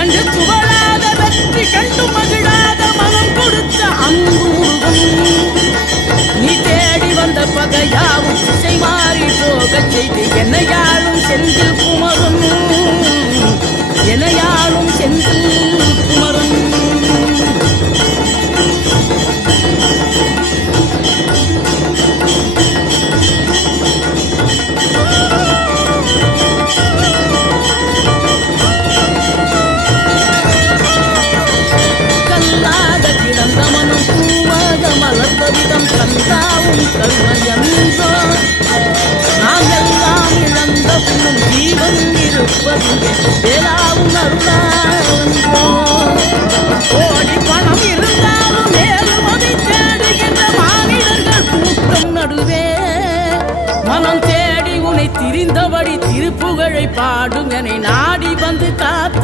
கண்டு துவளாத வெற்றி கண்டு மகிழாத மனம் கொடுத்த அன்புருகும் நீ தேடி வந்த பகையாவும் திசை மாறி போகச் செய்து என்னையாளும் செந்தில் குமரன் என்னையாளும் செந்தில் குமரன் விதம் கந்தாவும் கல்மையன்றோ நாங்கெல்லாம் இழந்த பின்னும் ஜீவன் இருப்பதில்லை வேளாவும் அருளாவன்றோ கோடி பணம் இருந்தாலும் மேலும் அதை தேடுகின்ற மானிடர்கள் கூட்டம் நடுவே மனம் தேடி உன்னை திரிந்தபடி திருப்புகழை பாடும் என நாடி வந்து காத்த